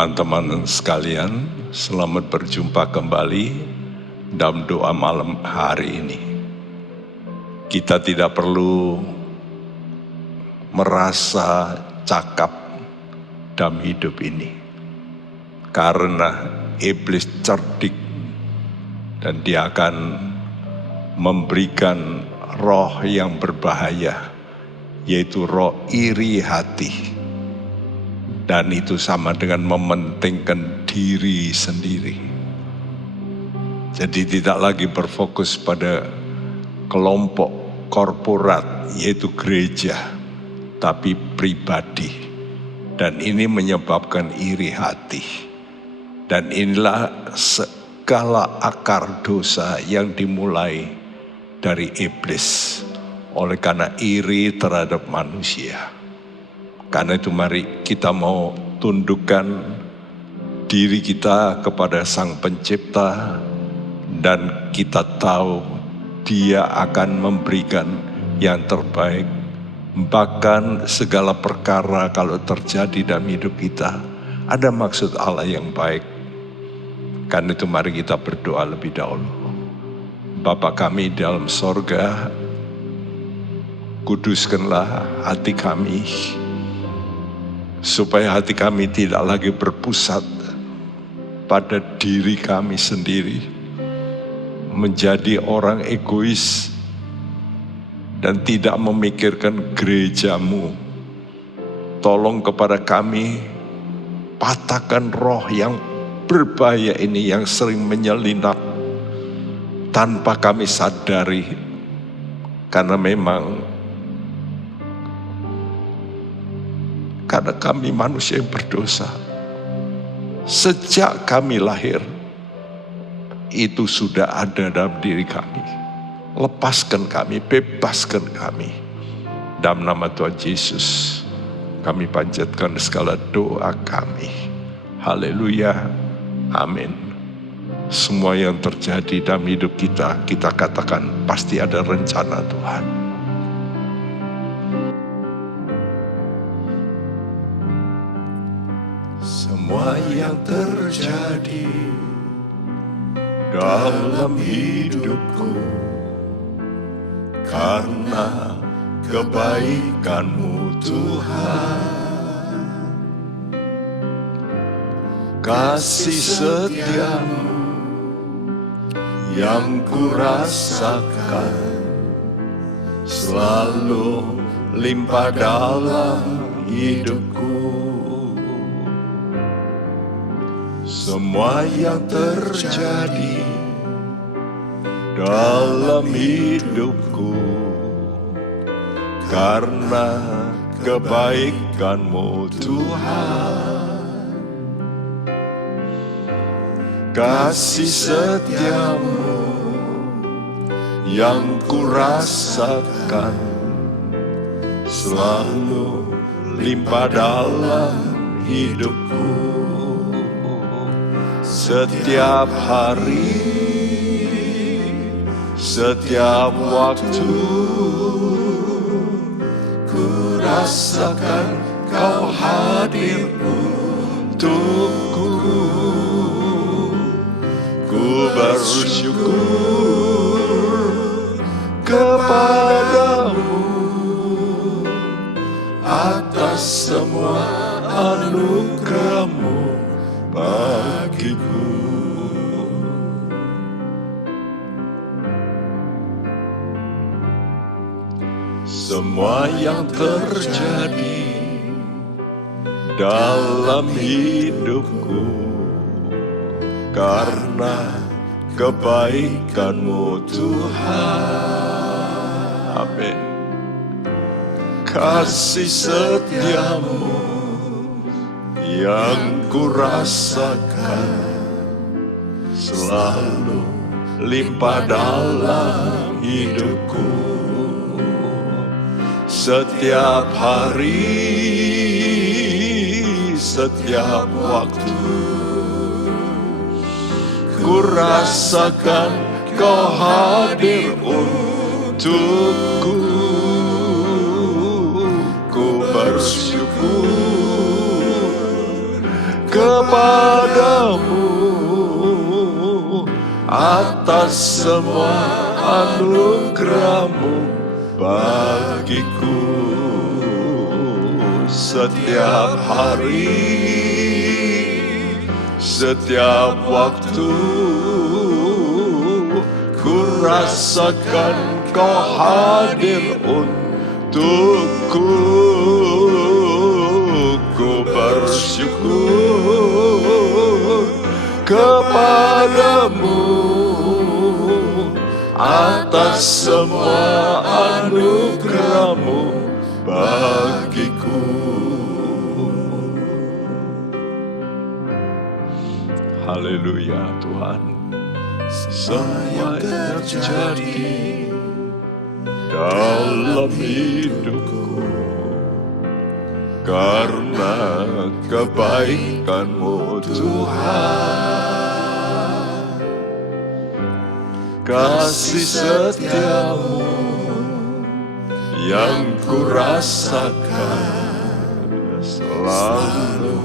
Teman-teman sekalian, selamat berjumpa kembali dalam doa malam hari ini. Kita tidak perlu merasa cakap dalam hidup ini, karena iblis cerdik dan dia akan memberikan roh yang berbahaya, yaitu roh iri hati. Dan itu sama dengan mementingkan diri sendiri. Jadi tidak lagi berfokus pada kelompok korporat, yaitu gereja, tapi pribadi. Dan ini menyebabkan iri hati. Dan inilah segala akar dosa yang dimulai dari iblis, oleh karena iri terhadap manusia. Karena itu mari kita mau tundukkan diri kita kepada Sang Pencipta, dan kita tahu Dia akan memberikan yang terbaik. Bahkan segala perkara kalau terjadi dalam hidup kita, ada maksud Allah yang baik. Karena itu mari kita berdoa lebih dahulu. Bapa kami dalam sorga, kuduskanlah hati kami, supaya hati kami tidak lagi berpusat pada diri kami sendiri, menjadi orang egois dan tidak memikirkan gerejamu. Tolong kepada kami, patahkan roh yang berbahaya ini yang sering menyelinap tanpa kami sadari, karena memang karena kami manusia yang berdosa. Sejak kami lahir, itu sudah ada dalam diri kami. Lepaskan kami, bebaskan kami. Dalam nama Tuhan Yesus, kami panjatkan segala doa kami. Haleluya, amin. Semua yang terjadi dalam hidup kita, kita katakan pasti ada rencana Tuhan. Semua yang terjadi dalam hidupku karena kebaikan-Mu Tuhan. Kasih setia-Mu yang kurasakan selalu limpah dalam hidupku. Semua yang terjadi dalam hidupku karena kebaikan-Mu Tuhan. Kasih setia-Mu yang kurasakan selalu limpah dalam hidupku. Setiap hari, setiap waktu, ku rasakan Kau hadir untukku. Ku bersyukur kepadamu atas semua anugerah-Mu bagiku. Semua yang terjadi dalam hidupku karena kebaikan-Mu Tuhan. Amin. Kasih setia-Mu yang kurasakan selalu limpah dalam hidupku. Setiap hari, setiap waktu, ku rasakan Kau hadir untukku. Ku bersyukur kepadamu atas semua anugerah-Mu bagiku. Setiap hari, setiap waktu, ku rasakan Kau hadir untukku. Ku bersyukur kepadamu atas semua anugerah-Mu bagiku. Haleluya Tuhan. Semua yang terjadi dalam hidupku karena kebaikan-Mu Tuhan. Kasih setia-Mu yang ku rasakan selalu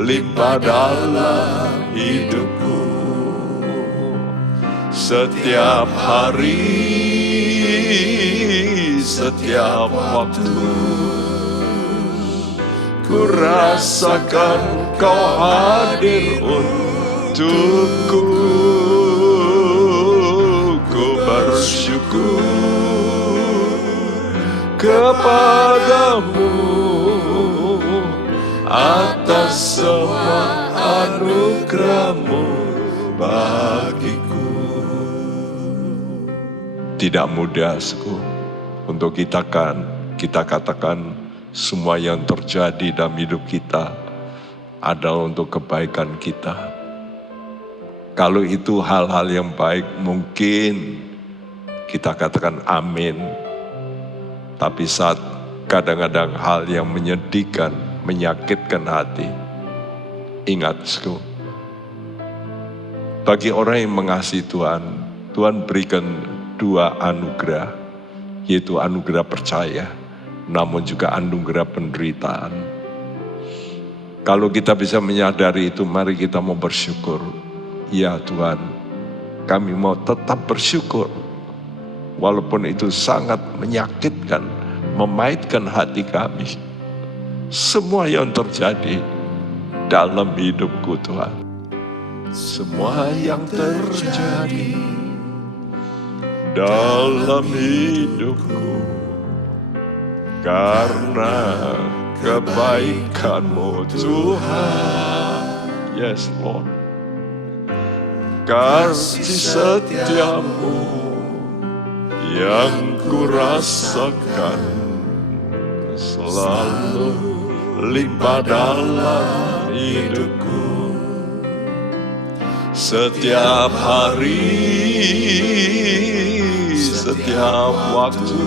limpah dalam hidupku. Setiap hari, setiap waktu, ku rasakan Kau hadir untukku. Ku bersyukur kepadamu atas semua anugerah-Mu bagiku. Tidak mudah untuk kita katakan semua yang terjadi dalam hidup kita adalah untuk kebaikan kita. Kalau itu hal-hal yang baik, mungkin kita katakan amin. Tapi saat kadang-kadang hal yang menyedihkan, menyakitkan hati, ingat, bagi orang yang mengasihi Tuhan, Tuhan berikan dua anugerah, yaitu anugerah percaya, namun juga anugerah penderitaan. Kalau kita bisa menyadari itu, mari kita mau bersyukur. Ya Tuhan, kami mau tetap bersyukur, walaupun itu sangat menyakitkan, memaitkan hati kami. Semua yang terjadi dalam hidupku Tuhan, semua yang terjadi dalam hidupku karena kebaikan-Mu Tuhan. Yes Lord. Kasih setia-Mu yang ku rasakan selalu limpah dalam hidupku. Setiap hari, setiap waktu,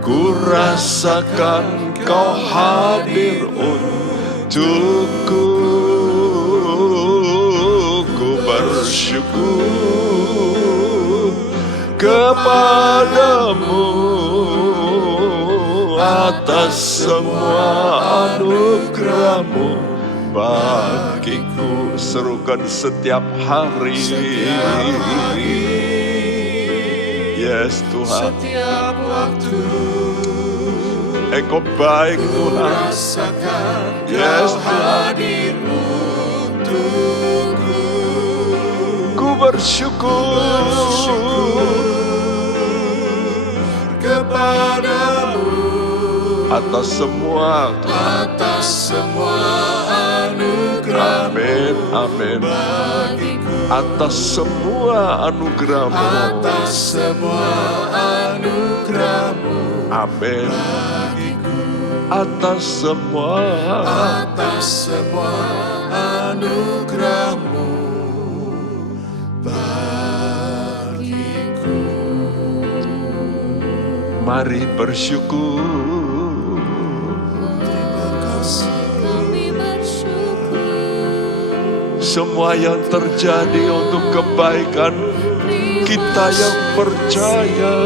ku rasakan Kau hadir untukku. Ku bersyukur kepadamu atas semua anugerah-Mu bagiku. Serukan setiap hari. Yes Tuhan. Setiap waktu Engkau baik Tuhan. Yes Tuhan. Ku bersyukur kepadamu atas semua anugerah. Amin, amin. Atas semua anugerah-Mu. Amin. Atas semua anugerah-Mu bagiku. Mari bersyukur. Semua yang terjadi untuk kebaikan kita yang percaya.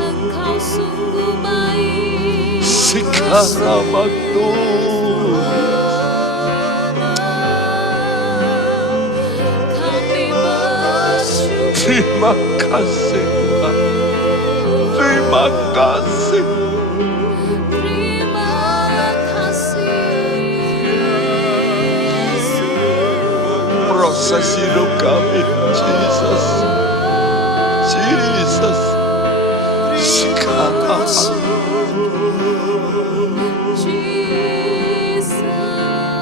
Engkau sungguh baik. Karamatu. Terima kasih Tuhan. Terima kasih. Proses hidup kami, Jesus. Jesus. Sekarang.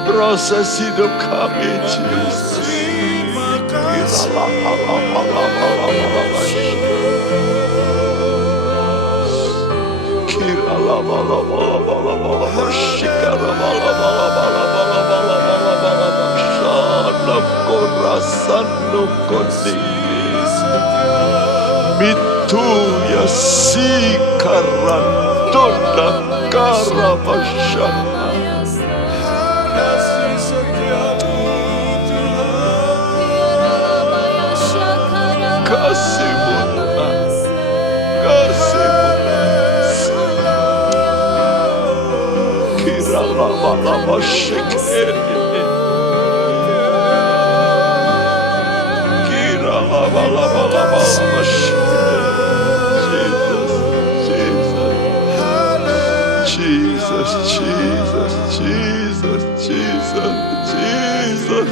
Proses hidup kami, Jesus. Mitu ya si karantona karamashana. Kasihmu Tuhan, kasihmu. Kira lama-lama syekir ini. Kira lama-lama syekir. Jesus, Jesus, Jesus, Jesus, Jesus, Jesus.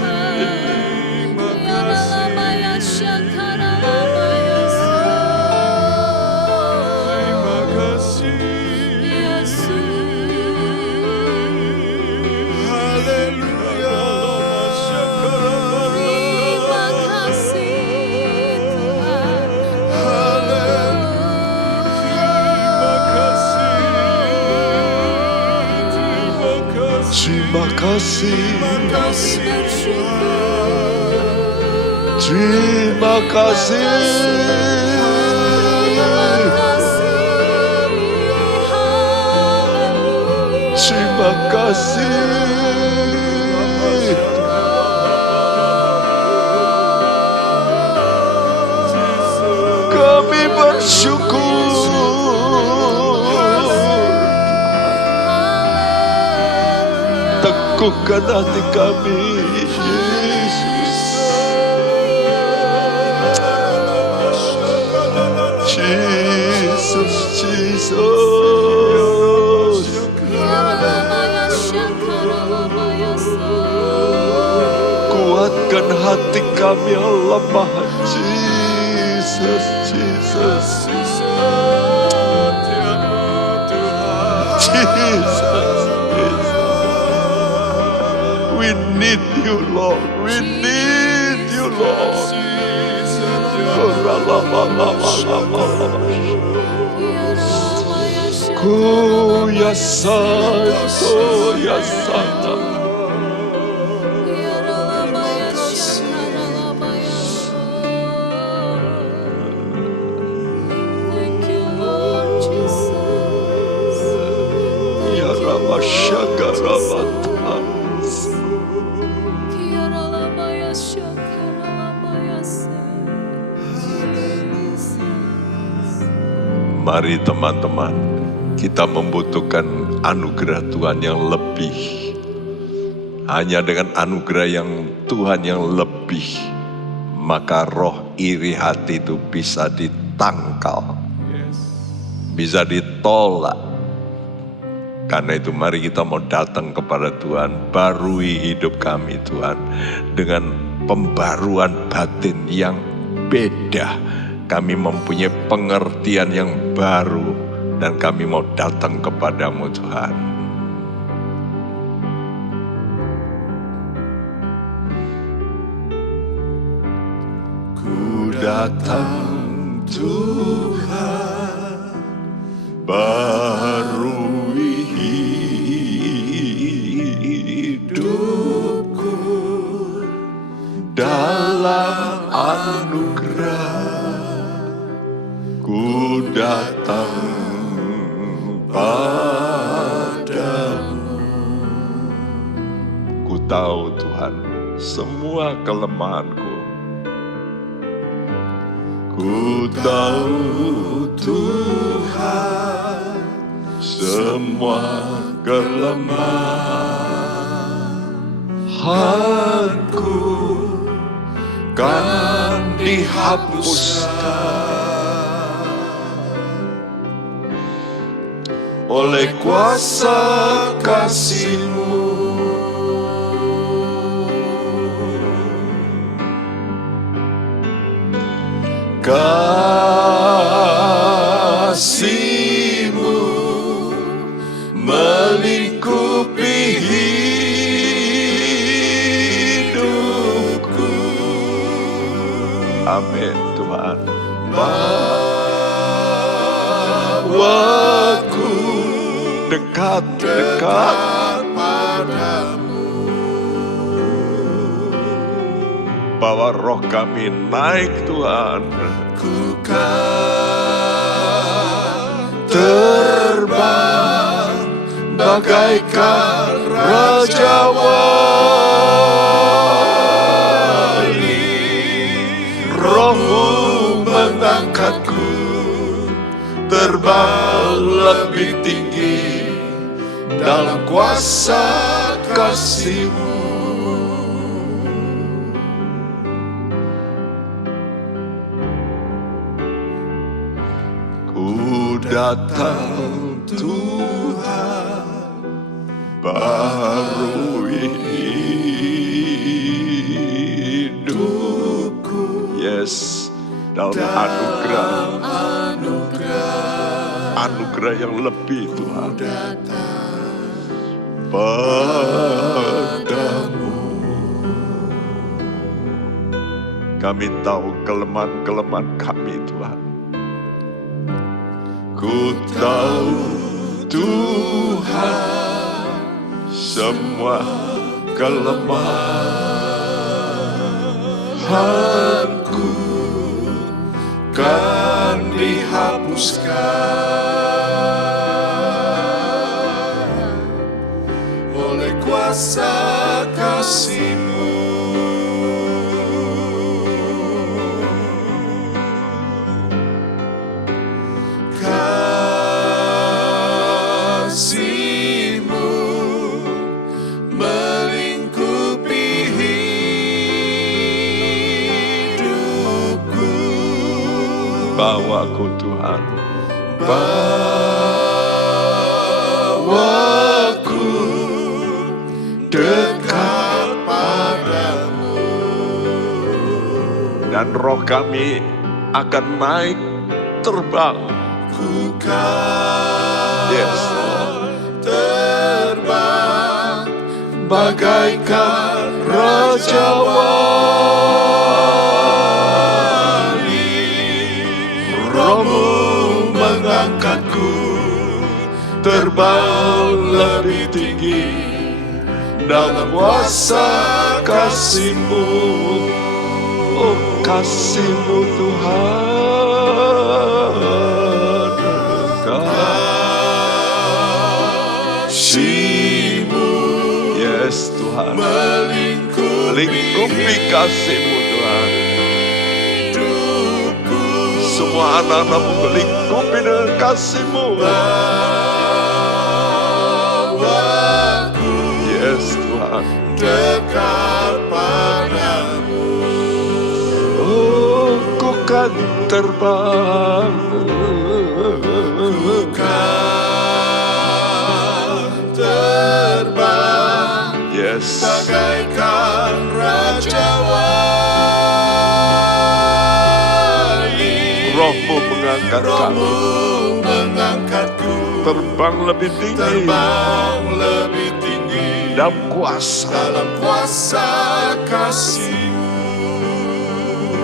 Terima kasih, terima kasih, terima kasih. Kami bersyukur. Teguhkan hati kami, Yesus. Jesus, Jesus. Kuatkan hati kami yang lemah, Jesus, Jesus. Jesus. We need you, Lord. We need you, Lord. Ku ya santo, ya santo. Ya Ramashakarabata. Mari teman-teman, kita membutuhkan anugerah Tuhan yang lebih. Hanya dengan anugerah yang Tuhan yang lebih, maka roh iri hati itu bisa ditangkal, bisa ditolak. Karena itu mari kita mau datang kepada Tuhan, barui hidup kami Tuhan, dengan pembaruan batin yang beda. Kami mempunyai pengertian yang baru dan kami mau datang kepadamu Tuhan. Ku datang Tuhan, barui hidupku dalam anugerah. Ku datang padamu. Ku tahu Tuhan semua kelemahanku. Ku tahu Tuhan semua kelemahanku kan dihapuskan oleh kuasa kasih-Mu. Kasih-Mu melingkupi hidupku. Amin Tuhan. Bawaku dekat padamu. Bawa roh kami naik Tuhan. Ku kan terbang bagaikan Raja Wali. Roh-Mu mengangkatku terbang lebih tinggi dalam kuasa kasih-Mu. Ku datang Tuhan, barui hidupku. Yes, dalam anugerah yang lebih Tuhan. Padamu kami tahu kelemahan kami Tuhan. Ku tahu Tuhan semua kelemahanku kan dihapuskan oleh kuasa kasih-Mu. Kasih-Mu melingkupi hidupku. Bawaku Tuhan, bawaku dekat padamu. Dan roh kami akan naik terbang. Ku kan terbang bagaikan Raja Wali. Roh-Mu mengangkatku terbang lebih tinggi dalam kuasa kasih-Mu. Oh, kasih-Mu Tuhan. Kasih-Mu, yes Tuhan, melingkupi kasih-Mu Tuhan. Semua anak-anak-Mu melingkupi dengan kasih-Mu. Yes Tuhan, dekat padamu. Oh, ku kan terbang. Ku kan terbang, yes, bagaikan Raja Wali. Roh-Mu mengangkat kami, terbang lebih tinggi, dalam kuasa kasih-Mu.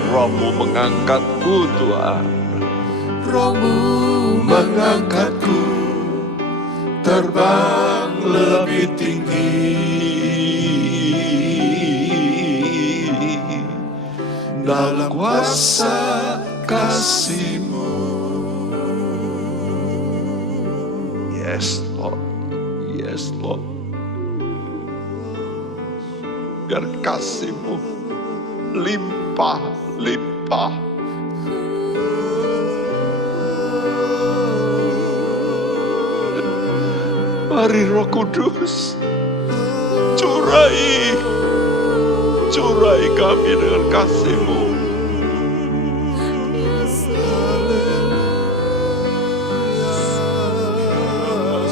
Roh-Mu mengangkatku Tuhan, Roh-Mu mengangkatku terbang lebih tinggi dalam kuasa kasih-Mu. Yes Lord, yes Lord. Biar kasih-Mu limpah-limpah. Mari Roh Kudus, curai kami dengan kasih-Mu.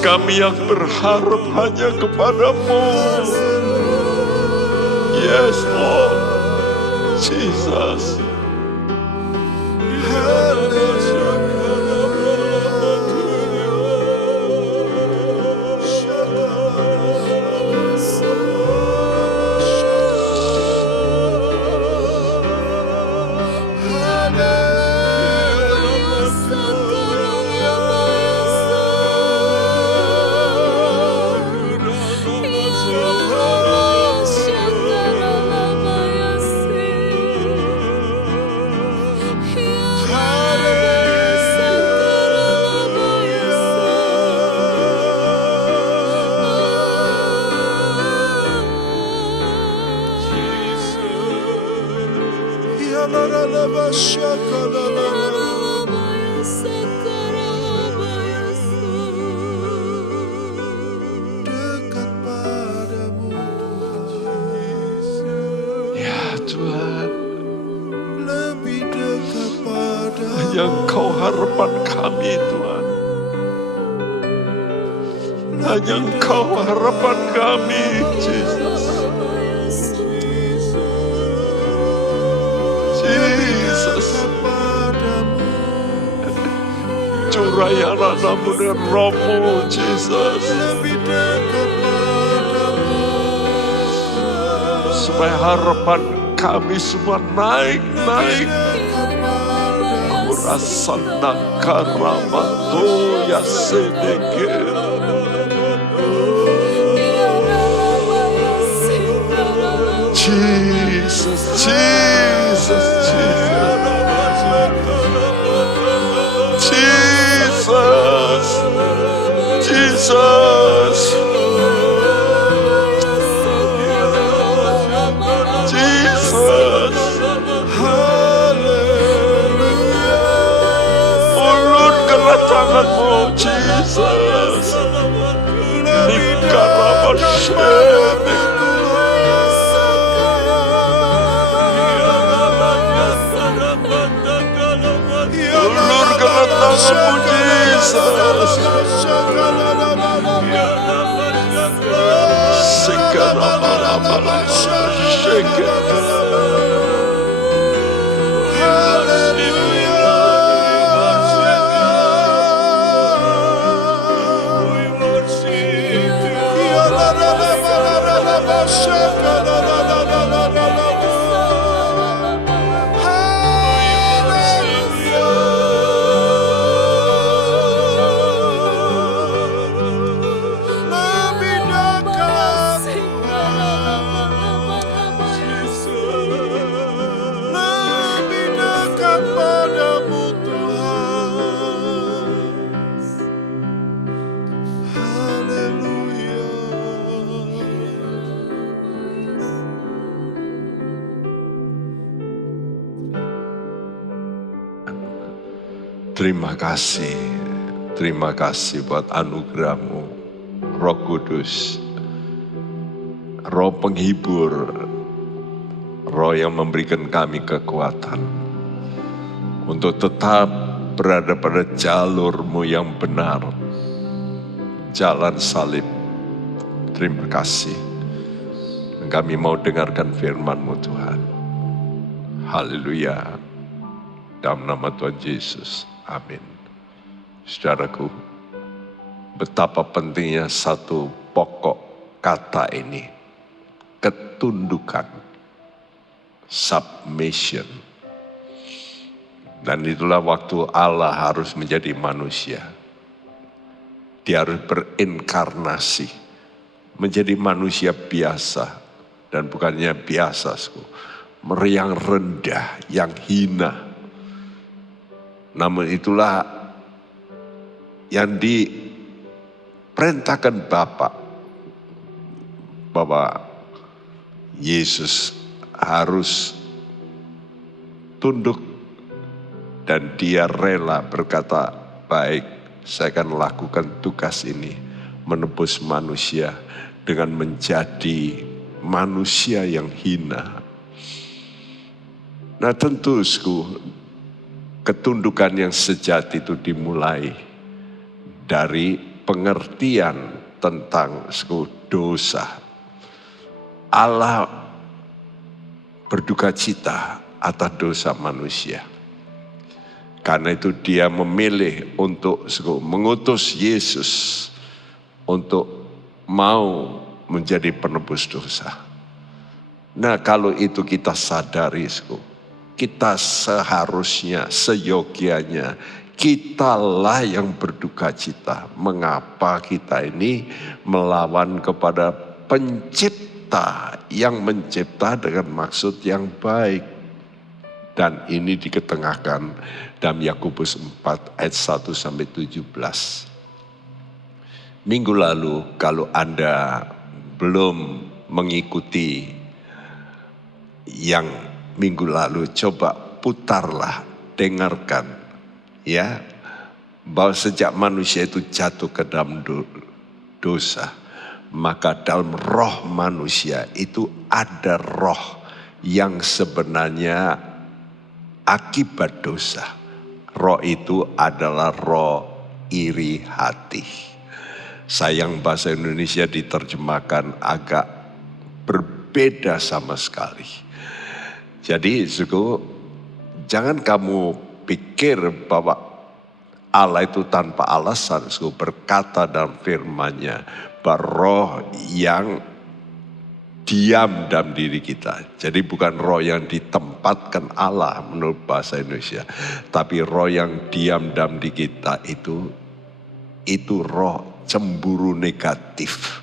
Kami yang berharap hanya kepada-Mu. Yes, Lord. Jesus. Ya Tuhan, hanya Engkau harapan kami Tuhan. Hanya Engkau harapan kami, Jesus. Jesus. Curai anak-Mu dengan Roh-Mu, Jesus. Supaya harapan kami semua naik. Kurasana karamato ya sedeke. Jesus, Jesus, Jesus. Jesus, Jesus. Jesus. Ulurkanlah tangan-Mu, Jesus. Nikarabashene. Ulurkanlah tangan-Mu, Jesus. Sekarang Terima kasih buat anugerah-Mu, Roh Kudus, Roh penghibur, Roh yang memberikan kami kekuatan untuk tetap berada pada jalur-Mu yang benar, jalan salib. Terima kasih. Kami mau dengarkan firman-Mu Tuhan. Haleluya. Dalam nama Tuhan Yesus. Amin. Saudaraku, betapa pentingnya satu pokok kata ini. Ketundukan. Submission. Dan itulah waktu Allah harus menjadi manusia. Dia harus berinkarnasi. Menjadi manusia biasa. Dan bukannya biasa. Yang rendah, yang hina. Namun itulah yang diperintahkan Bapa, bahwa Yesus harus tunduk dan Dia rela berkata, baik, saya akan lakukan tugas ini menebus manusia dengan menjadi manusia yang hina. Nah tentu ketundukan yang sejati itu dimulai dari pengertian tentang dosa. Allah berduka cita atas dosa manusia. Karena itu dia memilih untuk mengutus Yesus untuk mau menjadi penebus dosa. Nah kalau itu kita sadari, kita seharusnya, seyogianya, kitalah yang berduka cita. Mengapa kita ini melawan kepada pencipta yang mencipta dengan maksud yang baik. Dan ini diketengahkan dalam Yakobus 4 ayat 1 sampai 17. Minggu lalu kalau Anda belum mengikuti yang minggu lalu, coba putarlah, dengarkan ya, bahwa sejak manusia itu jatuh ke dalam dosa, maka dalam roh manusia itu ada roh yang sebenarnya akibat dosa. Roh itu adalah roh iri hati. Sayang bahasa Indonesia diterjemahkan agak berbeda sama sekali. Jadi jangan kamu pikir bahwa Allah itu tanpa alasan berkata dalam firman-Nya bahwa roh yang diam dalam diri kita. Jadi bukan roh yang ditempatkan Allah menurut bahasa Indonesia. Tapi roh yang diam dalam diri kita itu roh cemburu negatif.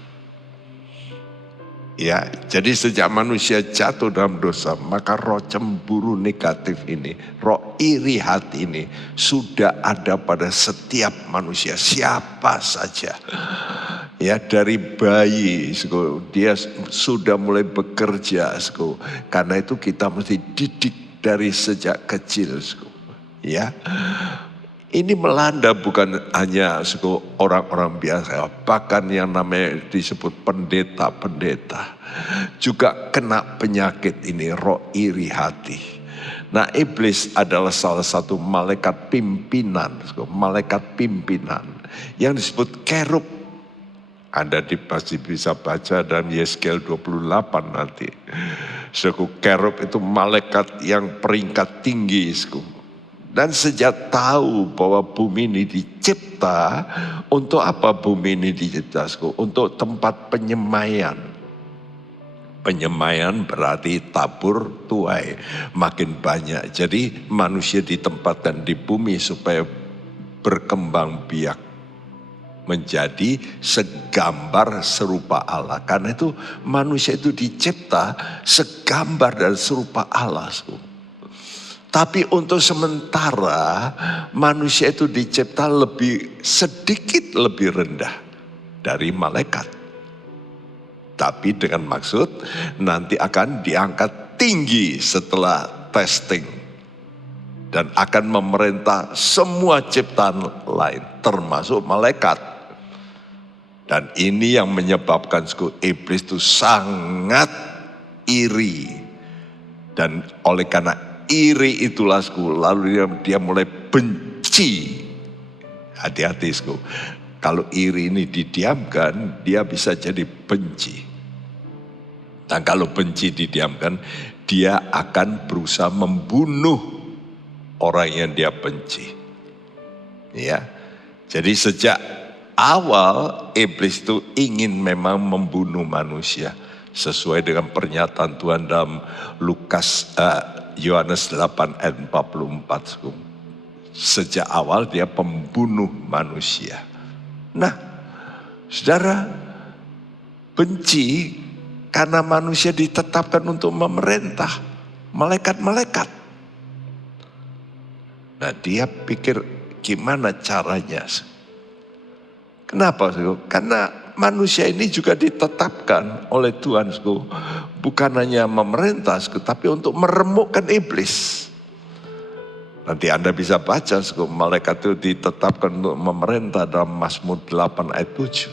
Ya, jadi sejak manusia jatuh dalam dosa, maka roh cemburu negatif ini, roh iri hati ini sudah ada pada setiap manusia, siapa saja. Ya, dari bayi, dia sudah mulai bekerja, karena itu kita mesti didik dari sejak kecil, ya. Ini melanda bukan hanya orang-orang biasa, bahkan yang namanya disebut pendeta-pendeta juga kena penyakit ini, roh iri hati. Nah, iblis adalah salah satu malaikat pimpinan yang disebut kerub. Anda pasti bisa baca dalam Yeskel 28 nanti. Kerub itu malaikat yang peringkat tinggi. Dan sejak tahu bahwa bumi ini dicipta, untuk apa bumi ini dicipta? Untuk tempat penyemaian. Penyemaian berarti tabur tuai, makin banyak. Jadi manusia ditempatkan di bumi supaya berkembang biak, menjadi segambar serupa Allah. Karena itu manusia itu dicipta segambar dan serupa Allah. Tapi untuk sementara manusia itu dicipta sedikit lebih rendah dari malaikat. Tapi dengan maksud nanti akan diangkat tinggi setelah testing. Dan akan memerintah semua ciptaan lain termasuk malaikat. Dan ini yang menyebabkan iblis itu sangat iri. Dan oleh karena iri itulah lalu dia mulai benci. Hati-hati kalau iri ini didiamkan, dia bisa jadi benci. Dan kalau benci didiamkan, dia akan berusaha membunuh orang yang dia benci. Ya. Jadi sejak awal iblis itu ingin memang membunuh manusia sesuai dengan pernyataan Tuhan dalam Yohanes 8 ayat 44. Sejak awal dia pembunuh manusia. Nah, saudara, benci karena manusia ditetapkan untuk memerintah malaikat-malaikat. Nah, dia pikir gimana caranya. Kenapa? Karena manusia ini juga ditetapkan oleh Tuhan, bukan hanya memerintah, tapi untuk meremukkan iblis. Nanti Anda bisa baca, malaikat itu ditetapkan untuk memerintah dalam Mazmur 8 ayat 7.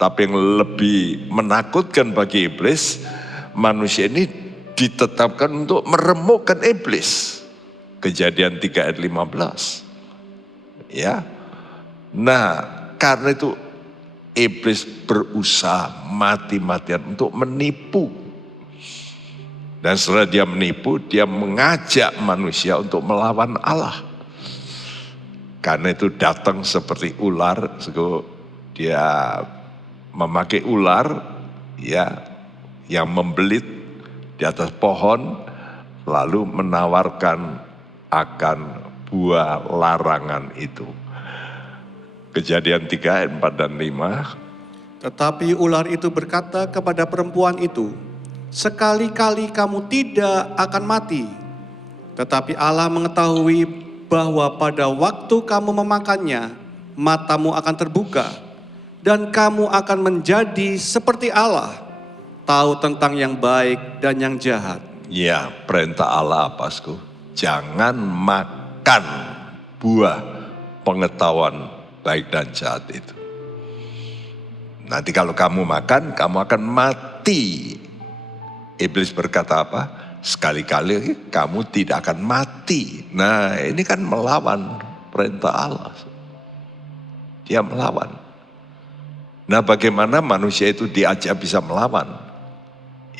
Tapi yang lebih menakutkan bagi iblis, manusia ini ditetapkan untuk meremukkan iblis. Kejadian 3 ayat 15. Ya. Nah, karena itu iblis berusaha mati-matian untuk menipu. Dan setelah dia menipu, dia mengajak manusia untuk melawan Allah. Karena itu datang seperti ular, dia memakai ular ya yang membelit di atas pohon, lalu menawarkan akan buah larangan itu. Kejadian 3 ayat 4 dan 5. Tetapi ular itu berkata kepada perempuan itu, sekali-kali kamu tidak akan mati. Tetapi Allah mengetahui bahwa pada waktu kamu memakannya, matamu akan terbuka, dan kamu akan menjadi seperti Allah, tahu tentang yang baik dan yang jahat. Ya, perintah Allah apa, Sku? Jangan makan buah pengetahuan baik dan jahat itu. Nanti kalau kamu makan, kamu akan mati. Iblis berkata apa? Sekali-kali kamu tidak akan mati. Nah, ini kan melawan perintah Allah. Dia melawan. Nah, bagaimana manusia itu diajak bisa melawan?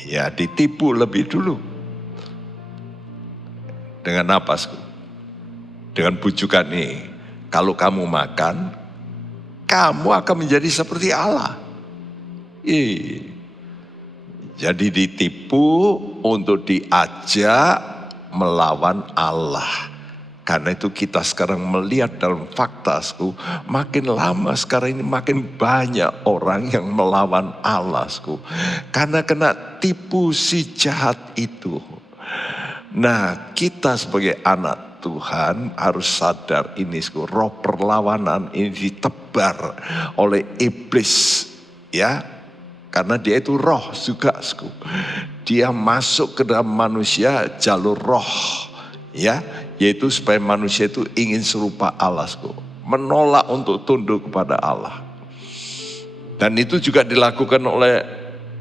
Ya, ditipu lebih dulu. Dengan apa? Dengan bujukan ini. Kalau kamu makan, kamu akan menjadi seperti Allah. Jadi ditipu untuk diajak melawan Allah. Karena itu kita sekarang melihat dalam fakta, makin lama sekarang ini makin banyak orang yang melawan Allah. Karena kena tipu si jahat itu. Nah, kita sebagai anak Tuhan harus sadar ini, roh perlawanan ini ditebar oleh iblis, ya, karena dia itu roh juga, dia masuk ke dalam manusia jalur roh, ya, yaitu supaya manusia itu ingin serupa Allah, menolak untuk tunduk kepada Allah, dan itu juga dilakukan oleh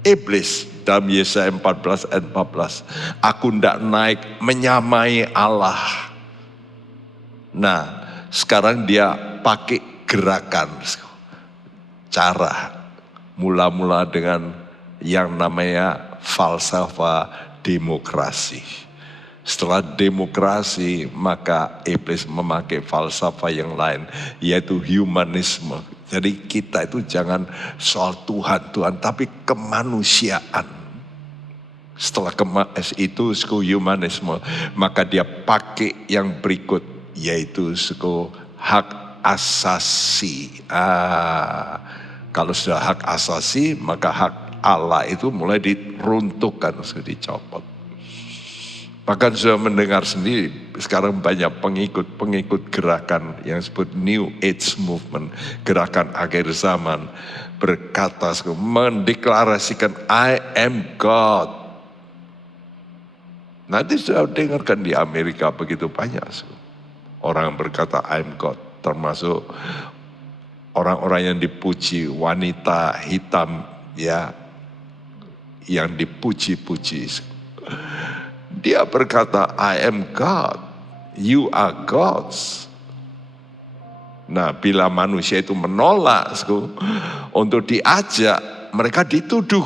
iblis. Dalam Yesaya 14 ayat 14, aku tidak naik menyamai Allah. Nah, sekarang dia pakai gerakan, cara, mula-mula dengan yang namanya falsafah demokrasi. Setelah demokrasi, maka iblis memakai falsafah yang lain, yaitu humanisme. Jadi kita itu jangan soal Tuhan, tapi kemanusiaan. Setelah itu humanisme, maka dia pakai yang berikut, yaitu hak asasi. Kalau sudah hak asasi, maka hak Allah itu mulai diruntuhkan, dicopot. Bahkan sudah mendengar sendiri, sekarang banyak pengikut gerakan yang disebut New Age Movement, gerakan akhir zaman, berkata, mendeklarasikan I am God. Nanti sudah dengarkan di Amerika begitu banyak orang yang berkata I am God, termasuk orang-orang yang dipuji, wanita hitam, ya, yang dipuji-puji. Dia berkata, I am God, you are gods. Nah, bila manusia itu menolak untuk diajak, mereka dituduh.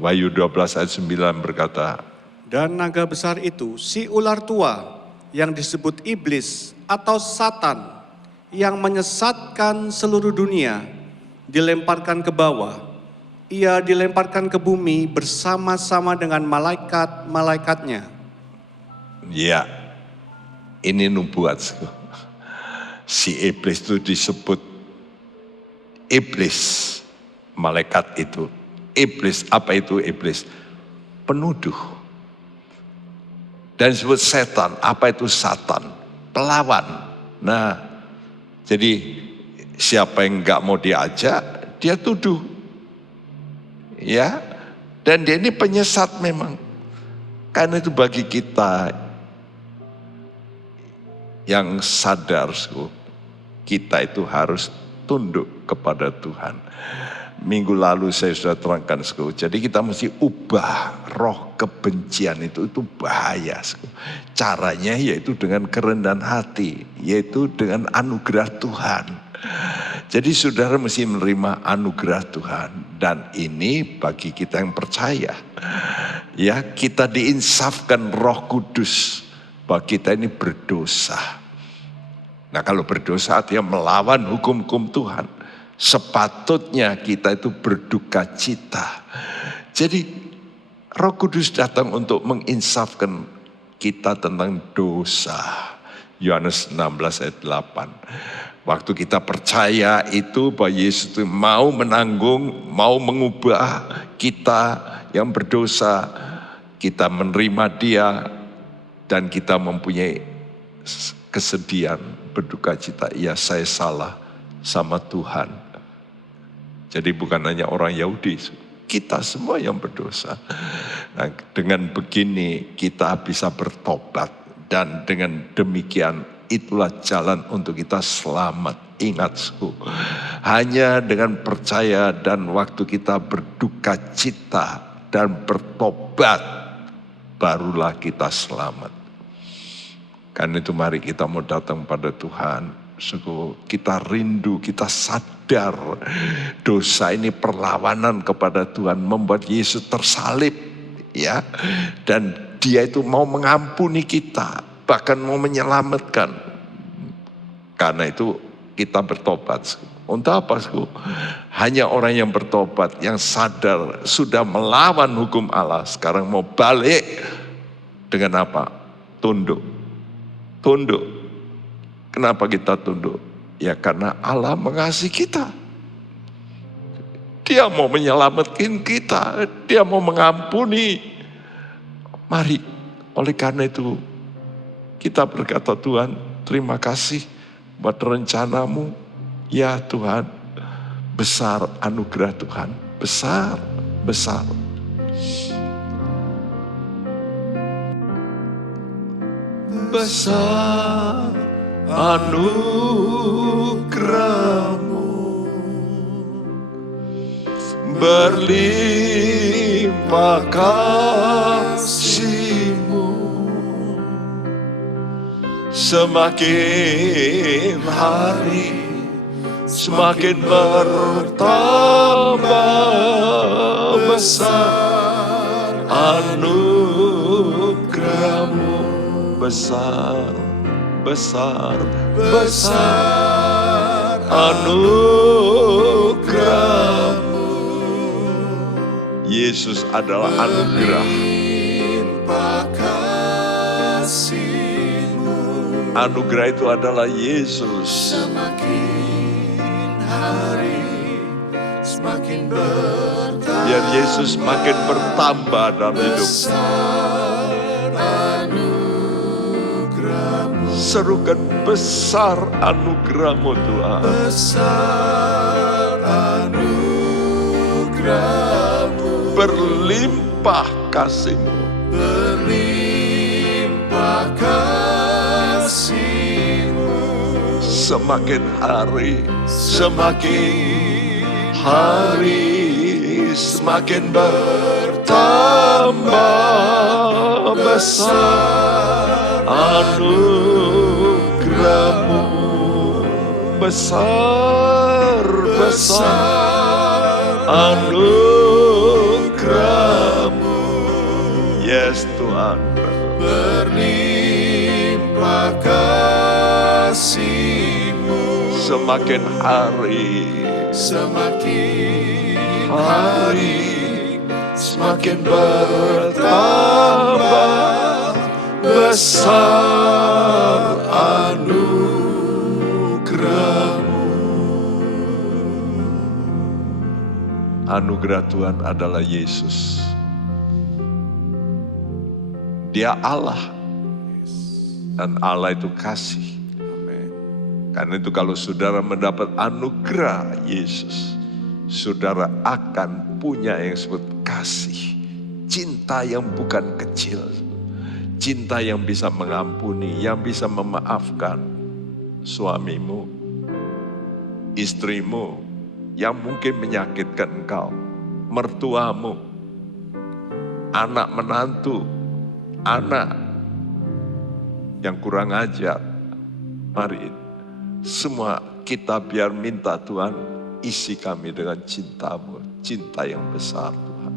Wahyu 12 ayat 9 berkata, dan naga besar itu, si ular tua yang disebut iblis atau Satan, yang menyesatkan seluruh dunia, dilemparkan ke bawah. Ia dilemparkan ke bumi bersama-sama dengan malaikat-malaikatnya. Ya, ini nubuat. Si iblis itu disebut iblis, malaikat itu. Iblis, apa itu iblis? Penuduh. Dan disebut setan, apa itu Satan? Pelawan. Nah, jadi siapa yang nggak mau diajak, dia tuduh. Ya, dan dia ini penyesat memang. Karena itu bagi kita yang sadar, kita itu harus tunduk kepada Tuhan. Minggu lalu saya sudah terangkan, jadi kita mesti ubah roh kebencian itu bahaya. Caranya yaitu dengan kerendahan hati, yaitu dengan anugerah Tuhan. Jadi saudara mesti menerima anugerah Tuhan, dan ini bagi kita yang percaya. Ya, kita diinsafkan Roh Kudus bahwa kita ini berdosa. Nah, kalau berdosa artinya melawan hukum-hukum Tuhan. Sepatutnya kita itu berduka cita. Jadi Roh Kudus datang untuk menginsafkan kita tentang dosa. Yohanes 16 ayat 8. Waktu kita percaya itu bahwa Yesus itu mau menanggung, mau mengubah kita yang berdosa, kita menerima Dia, dan kita mempunyai kesedihan, berduka cita. Ya, saya salah sama Tuhan. Jadi bukan hanya orang Yahudi, kita semua yang berdosa. Nah, dengan begini kita bisa bertobat, dan dengan demikian itulah jalan untuk kita selamat. Ingat, hanya dengan percaya dan waktu kita berduka cita dan bertobat, barulah kita selamat. Karena itu mari kita mau datang pada Tuhan. Kita rindu, kita sadar dosa ini perlawanan kepada Tuhan, membuat Yesus tersalib, ya, dan Dia itu mau mengampuni kita, bahkan mau menyelamatkan. Karena itu kita bertobat. Untuk apa? Hanya orang yang bertobat, yang sadar sudah melawan hukum Allah, sekarang mau balik dengan apa? Tunduk. Tunduk. Kenapa kita tunduk? Ya karena Allah mengasihi kita. Dia mau menyelamatkan kita, Dia mau mengampuni. Mari, oleh karena itu kita berkata, Tuhan, terima kasih buat rencanamu. Ya Tuhan, besar anugerah Tuhan, besar, besar. Besar anugerahmu, berlimpah kasihmu, semakin hari semakin bertambah. Besar anugerahmu, besar, besar, besar anugerahmu. Yesus adalah anugerah. Anugerah itu adalah Yesus. Semakin hari semakin bertambah. Biar Yesus makin bertambah dalam hidup. Serukan besar anugerahmu Tuhan. Besar anugerahmu, berlimpah kasihmu, berlimpah kasihmu, semakin hari semakin bertambah. Besar anugerahmu, besar, besar anugerahmu. Yes Tuhan, berlimpah kasihmu, semakin hari semakin bertambah. Besar anugerahmu. Anugerah Tuhan adalah Yesus. Dia Allah, dan Allah itu kasih. Karena itu kalau saudara mendapat anugerah Yesus, saudara akan punya yang disebut kasih. Cinta yang bukan kecil. Cinta yang bisa mengampuni, yang bisa memaafkan suamimu, istrimu, yang mungkin menyakitkan engkau, mertuamu, anak menantu, anak yang kurang ajar. Mari semua kita biar minta Tuhan, isi kami dengan cinta-Mu, cinta yang besar Tuhan.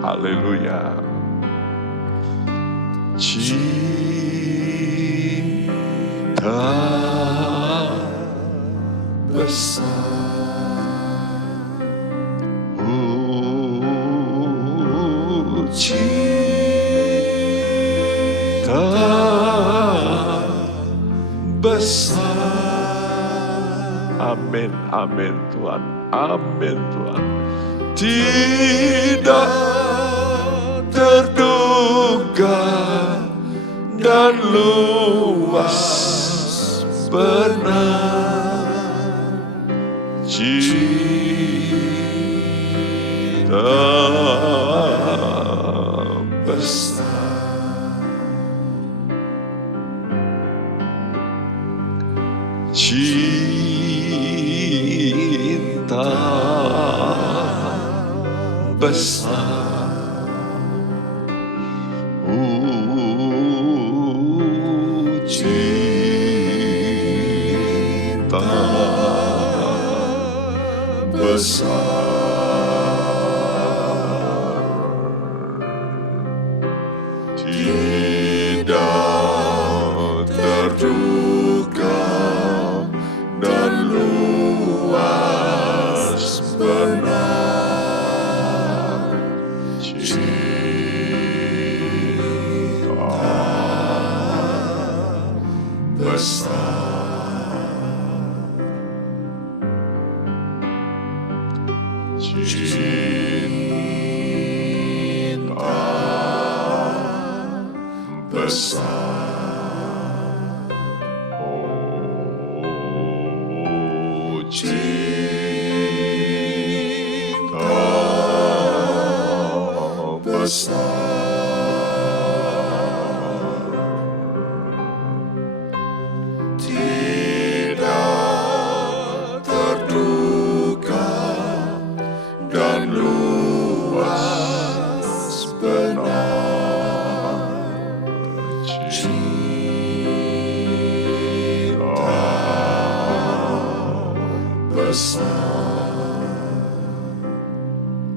Haleluya. Cinta besar, cinta besar. Amin, amin Tuhan, amin Tuhan. Tidak terduga dan luas benar, cinta besar, cinta besar. Cinta besar, tidak terduga dan luas benar, cinta besar. Cinta besar, oh cinta besar, tidak terduga dan luas benar, cinta besar.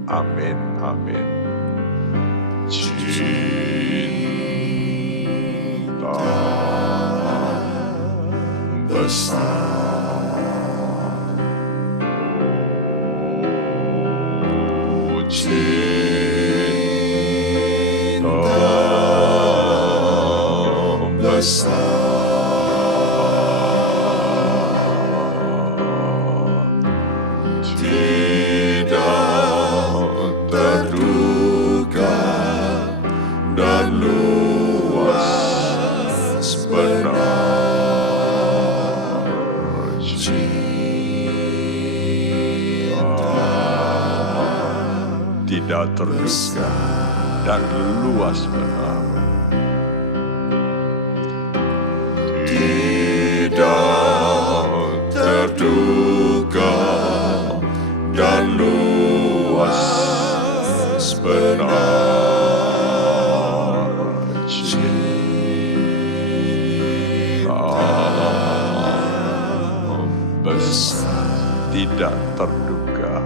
Amin, amin. Cinta besar, oh cinta besar, tidak terduga dan luas benar, cinta tidak terduga dan luas benar, tidak terduga dan luas benar, cinta besar, tidak terduga.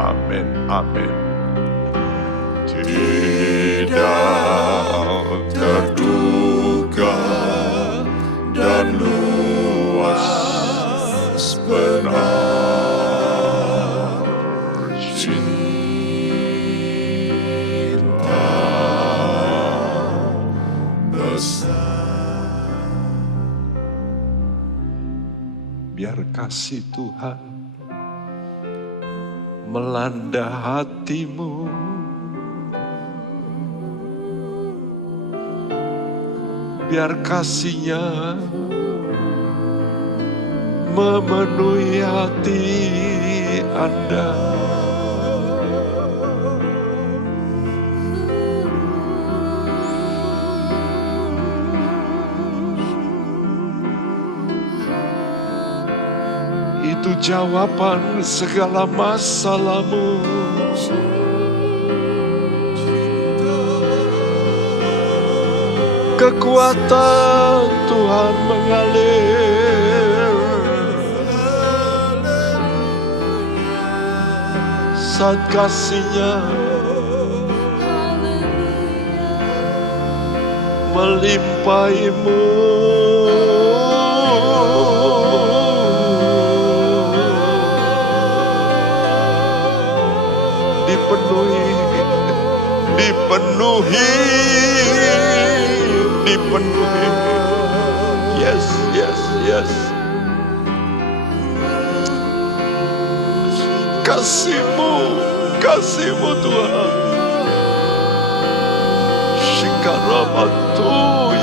Amin, amin. Tidak terduga dan luas benar, cinta besar. Biar kasih Tuhan melanda hatimu, biar kasih-Nya memenuhi hati Anda. Itu jawaban segala masalahmu. Kekuatan Tuhan mengalir saat kasih-Nya melimpahimu. Dipenuhi. Yes, yes, yes. Kasih-Mu Tuhan. Shikaramatu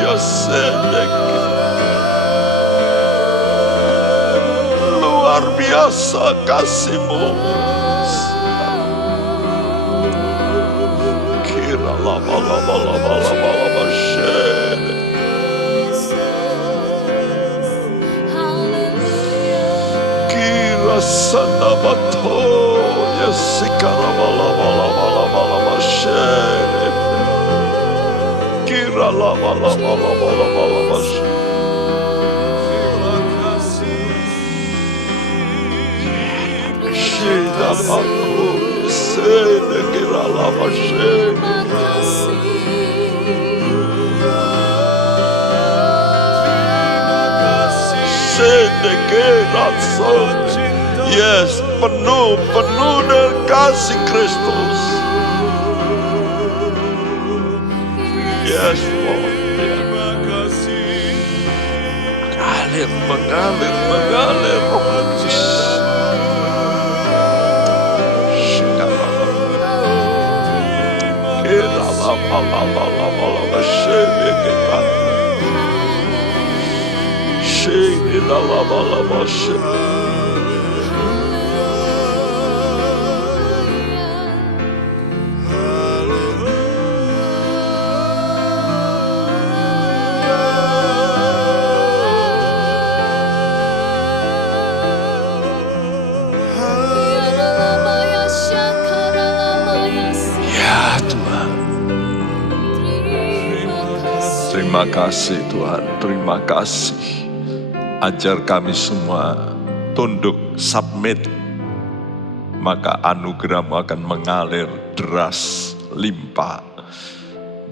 yasedek. Luar biasa kasih-Mu. Kira lama. Kira sanabato ya sikara bala shere. Kira lama. Shida aku sede kira lama shere. Yes, penuh dengan kasih Kristus. Yes, Lord. Mengalir. Ya Tuhan. Terima kasih Tuhan, terima kasih. Ajar kami semua tunduk, submit, maka anugerah-Mu akan mengalir deras, limpah.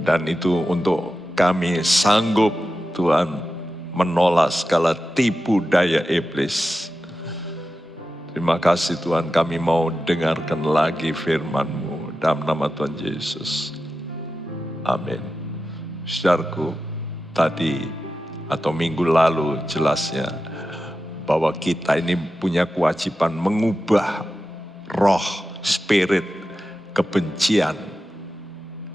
Dan itu untuk kami sanggup Tuhan menolak segala tipu daya iblis. Terima kasih Tuhan, kami mau dengarkan lagi firman-Mu dalam nama Tuhan Yesus. Amin. Saudaraku, tadi atau minggu lalu jelasnya bahwa kita ini punya kewajiban mengubah roh, spirit, kebencian.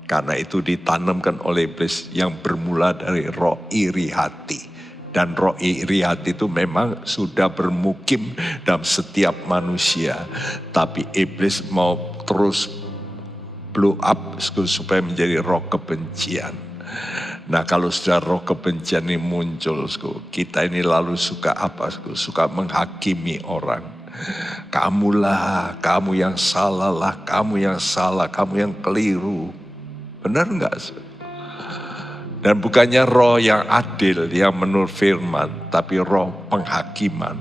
Karena itu ditanamkan oleh iblis yang bermula dari roh iri hati. Dan roh iri hati itu memang sudah bermukim dalam setiap manusia. Tapi iblis mau terus blow up supaya menjadi roh kebencian. Nah kalau sudah roh kebencian ini muncul, kita ini lalu suka apa? Suka menghakimi orang. Kamulah, kamu yang salah lah, kamu yang salah, kamu yang keliru. Benar enggak? Dan bukannya roh yang adil, yang menurut firman, tapi roh penghakiman.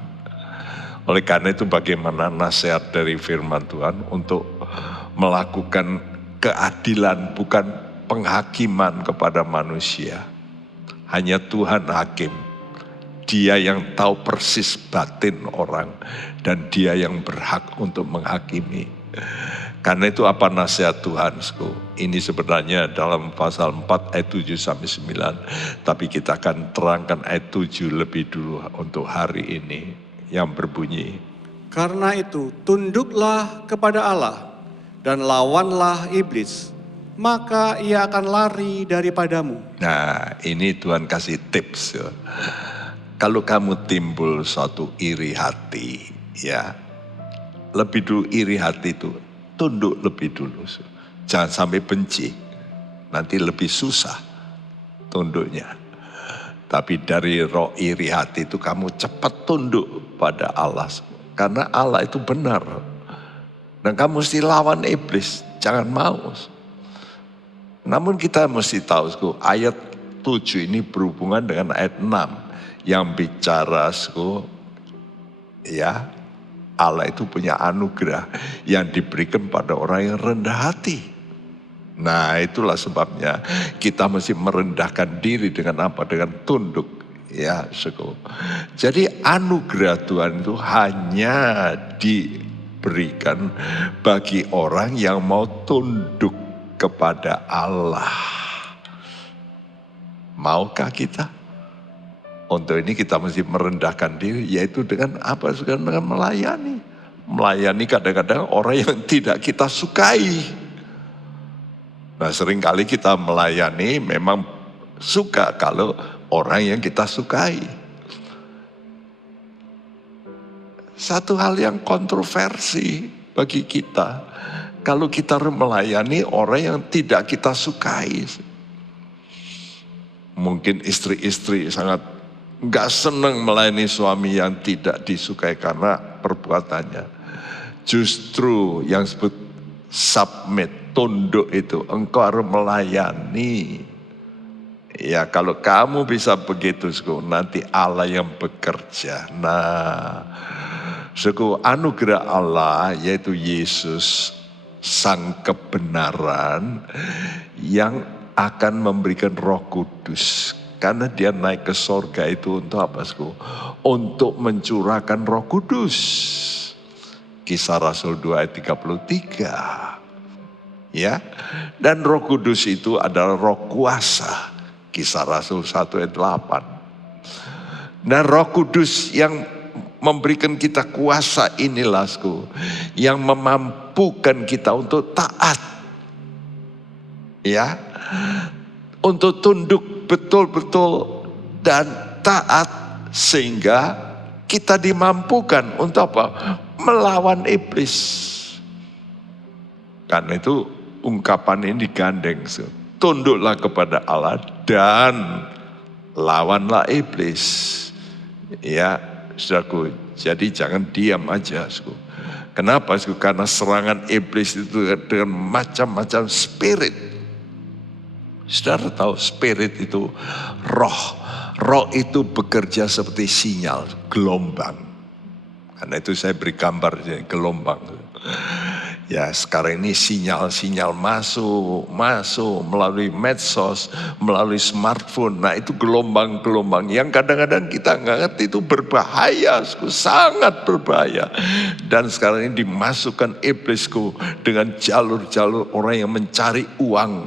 Oleh karena itu bagaimana nasihat dari firman Tuhan untuk melakukan keadilan, bukan penghakiman kepada manusia. Hanya Tuhan hakim. Dia yang tahu persis batin orang. Dan dia yang berhak untuk menghakimi. Karena itu apa nasihat Tuhan? Ini sebenarnya dalam pasal 4 ayat 7 sampai 9. Tapi kita akan terangkan ayat 7 lebih dulu untuk hari ini. Yang berbunyi. Karena itu tunduklah kepada Allah dan lawanlah iblis. Maka ia akan lari daripadamu. Nah ini Tuhan kasih tips ya. Kalau kamu timbul suatu iri hati ya. Lebih dulu iri hati itu tunduk lebih dulu. Jangan sampai benci. Nanti lebih susah tunduknya. Tapi dari roh iri hati itu kamu cepat tunduk pada Allah. Karena Allah itu benar. Dan kamu mesti lawan iblis, jangan mau. Namun kita mesti tahu, ayat 7 ini berhubungan dengan ayat 6 yang bicara, ya, Allah itu punya anugerah yang diberikan pada orang yang rendah hati. Nah, itulah sebabnya kita mesti merendahkan diri dengan apa? Dengan tunduk, ya, Jadi anugerah Tuhan itu hanya diberikan bagi orang yang mau tunduk kepada Allah. Maukah kita? Untuk ini kita mesti merendahkan diri, yaitu dengan apa? Dengan melayani. Melayani kadang-kadang orang yang tidak kita sukai. Nah, seringkali kita melayani memang suka kalau orang yang kita sukai. Satu hal yang kontroversi bagi kita, kalau kita melayani orang yang tidak kita sukai. Mungkin istri-istri sangat gak senang melayani suami yang tidak disukai karena perbuatannya. Justru yang disebut submit, tunduk itu, engkau harus melayani. Ya, kalau kamu bisa begitu, nanti Allah yang bekerja. Nah, anugerah Allah yaitu Yesus, sang kebenaran yang akan memberikan Roh Kudus. Karena dia naik ke sorga itu untuk apa? Untuk mencurahkan Roh Kudus. Kisah Rasul 2 ayat 33. Ya, dan Roh Kudus itu adalah Roh kuasa. Kisah Rasul 1 ayat 8. Dan Roh Kudus yang memberikan kita kuasa inilah, yang memampukan kita untuk taat. Ya, untuk tunduk betul-betul dan taat, sehingga kita dimampukan untuk apa? Melawan iblis. Karena itu ungkapan ini digandeng, tunduklah kepada Allah dan lawanlah iblis. Ya, saudaraku, jadi jangan diam aja. Kenapa? Karena serangan iblis itu dengan macam-macam spirit. Saudara tahu spirit itu roh. Roh itu bekerja seperti sinyal, gelombang. Karena itu saya beri gambar gelombang. Ya, sekarang ini sinyal-sinyal masuk melalui medsos, melalui smartphone. Nah, itu gelombang-gelombang yang kadang-kadang kita nggak ngerti, itu berbahaya, sangat berbahaya. Dan sekarang ini dimasukkan iblisku dengan jalur-jalur orang yang mencari uang.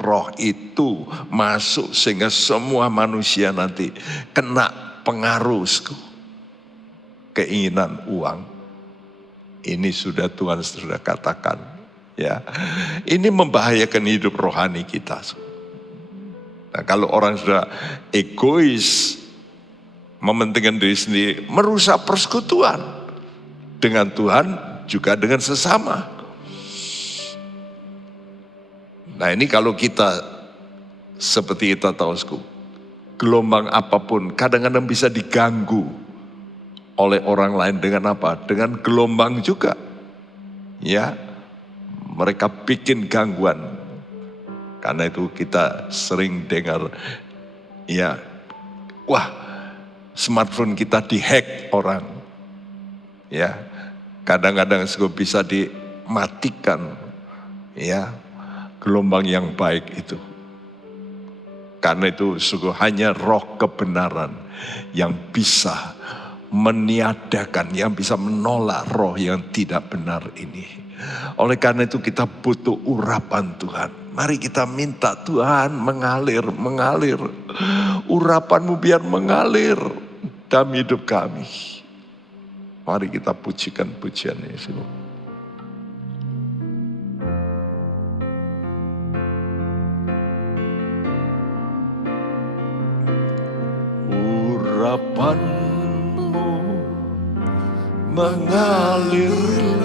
Roh itu masuk sehingga semua manusia nanti kena pengaruh keinginan uang. Ini sudah Tuhan sudah katakan, ya. Ini membahayakan hidup rohani kita. Nah, kalau orang sudah egois, mementingkan diri sendiri, merusak persekutuan dengan Tuhan juga dengan sesama. Nah, ini kalau kita seperti kita tahu, gelombang apapun kadang-kadang bisa diganggu oleh orang lain dengan apa? Dengan gelombang juga. Ya, mereka bikin gangguan. Karena itu kita sering dengar, ya, wah, smartphone kita dihack orang. Ya, kadang-kadang bisa dimatikan. Ya, gelombang yang baik itu. Karena itu hanya roh kebenaran yang bisa meniadakan, yang bisa menolak roh yang tidak benar ini. Oleh karena itu kita butuh urapan Tuhan. Mari kita minta Tuhan mengalir. Urapanmu biar mengalir dalam hidup kami. Mari kita pujikan pujian Yesus. Urapan mengalirlah,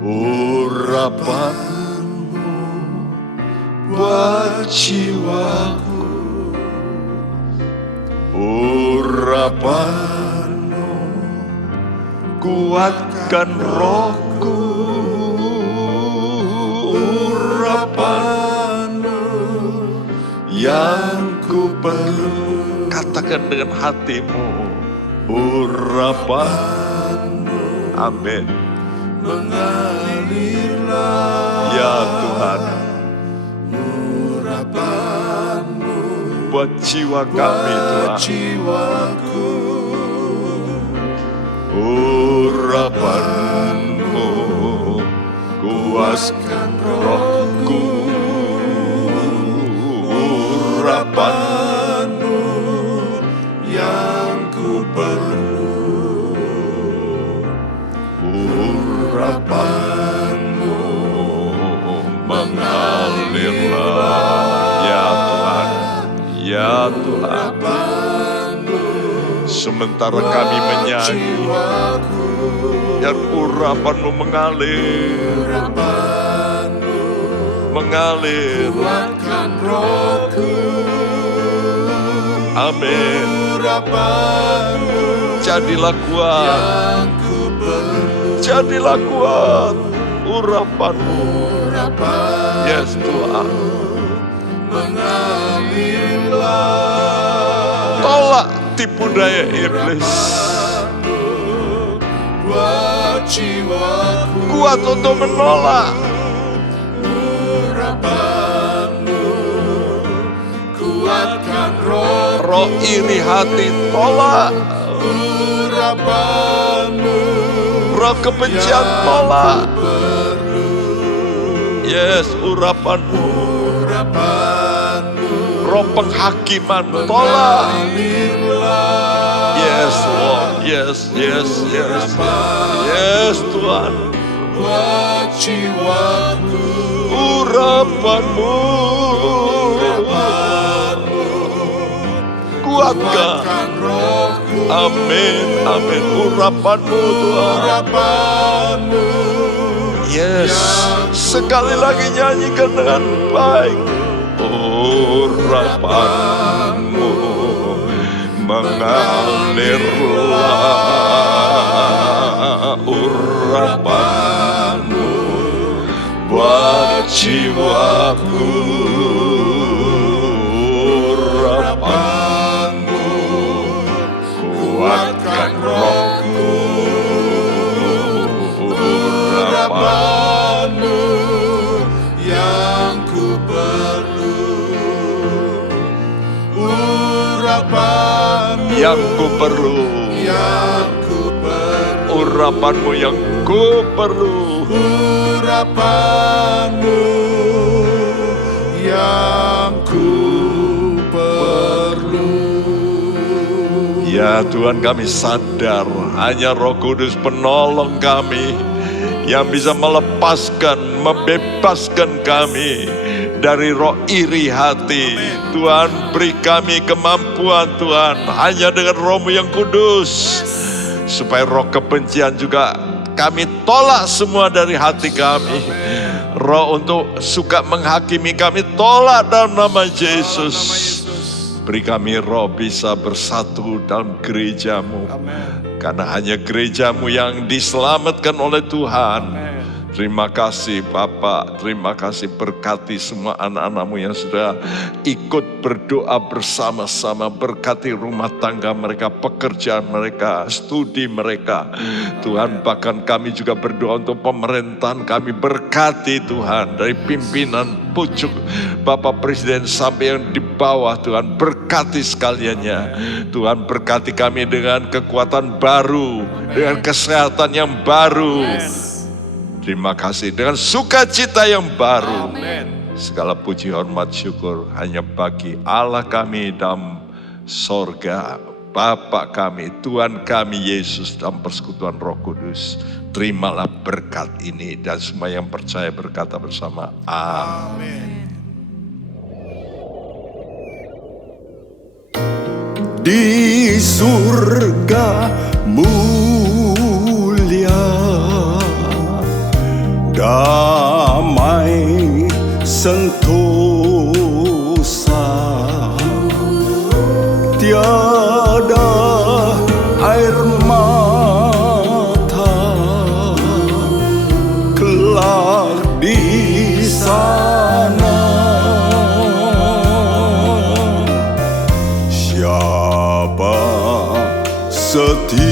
urapanmu buat jiwaku, urapanmu kuatkan rohku, urapan-Mu yang ku perlu. Katakan dengan hatimu, urapan-Mu. Amin. Mengalirlah ya Tuhan, urapan-Mu buat jiwa kami Tuhan. Jiwaku, urapan-Mu kuaskan rohku, urapan-Mu yang ku perlu, urapan-Mu mengalirlah ya Tuhan, ya Tuhan. Sementara kami menyanyi, biar urapan-Mu mengalir, mengalir. Amin. Jadilah kuat, jadilah kuat, urapan-Mu. Yes Tuhan. Tolak tipu daya iblis. Kuat untuk menolak. Roh iri hati tolak. Roh kebencian tolak. Yes, urapan-Mu. Roh penghakiman tolak. Yes Lord, yes, yes, yes. Yes Tuhan. Urapan-Mu kuatkan. Amin, amin. Urapan-Mu Tuhan. Yes, sekali lagi nyanyikan dengan baik. Urapan-Mu mengalirlah, urapan-Mu buat jiwaku, urapan-Mu kuatkan rohku, urapan-Mu yang ku perlu, urapan-Mu yang ku perlu, urapan-Mu yang ku perlu, urapan-Mu yang ku perlu. Ya Tuhan, kami sadar hanya Roh Kudus penolong kami yang bisa melepaskan, membebaskan kami dari roh iri hati. Tuhan, beri kami kemampuan Tuhan, hanya dengan Roh-Mu yang kudus, supaya roh kebencian juga kami tolak semua dari hati kami. Roh untuk suka menghakimi kami tolak dalam nama Yesus. Beri kami roh bisa bersatu dalam gereja-Mu. Karena hanya gereja-Mu yang diselamatkan oleh Tuhan. Terima kasih Bapa, terima kasih, berkati semua anak-anak-Mu yang sudah ikut berdoa bersama-sama. Berkati rumah tangga mereka, pekerjaan mereka, studi mereka. Tuhan, bahkan kami juga berdoa untuk pemerintahan kami. Berkati Tuhan, dari pimpinan pucuk Bapak Presiden sampai yang di bawah. Tuhan, berkati sekaliannya. Tuhan, berkati kami dengan kekuatan baru, dengan kesehatan yang baru. Terima kasih, dengan sukacita yang baru. Amen. Segala puji, hormat, syukur hanya bagi Allah kami dalam sorga, Bapa kami, Tuhan kami Yesus dalam persekutuan Roh Kudus. Terimalah berkat ini, dan semua yang percaya berkata bersama, amin. Di surga mulia, damai sentosa, tiada air mata di sana. Siapa setia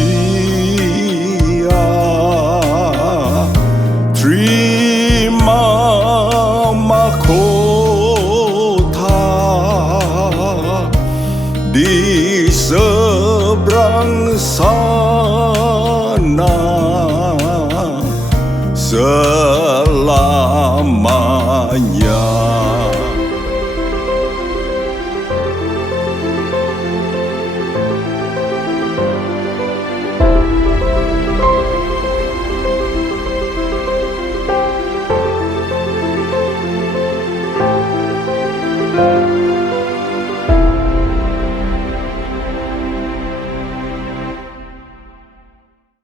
terima mahkota di seberang sana selama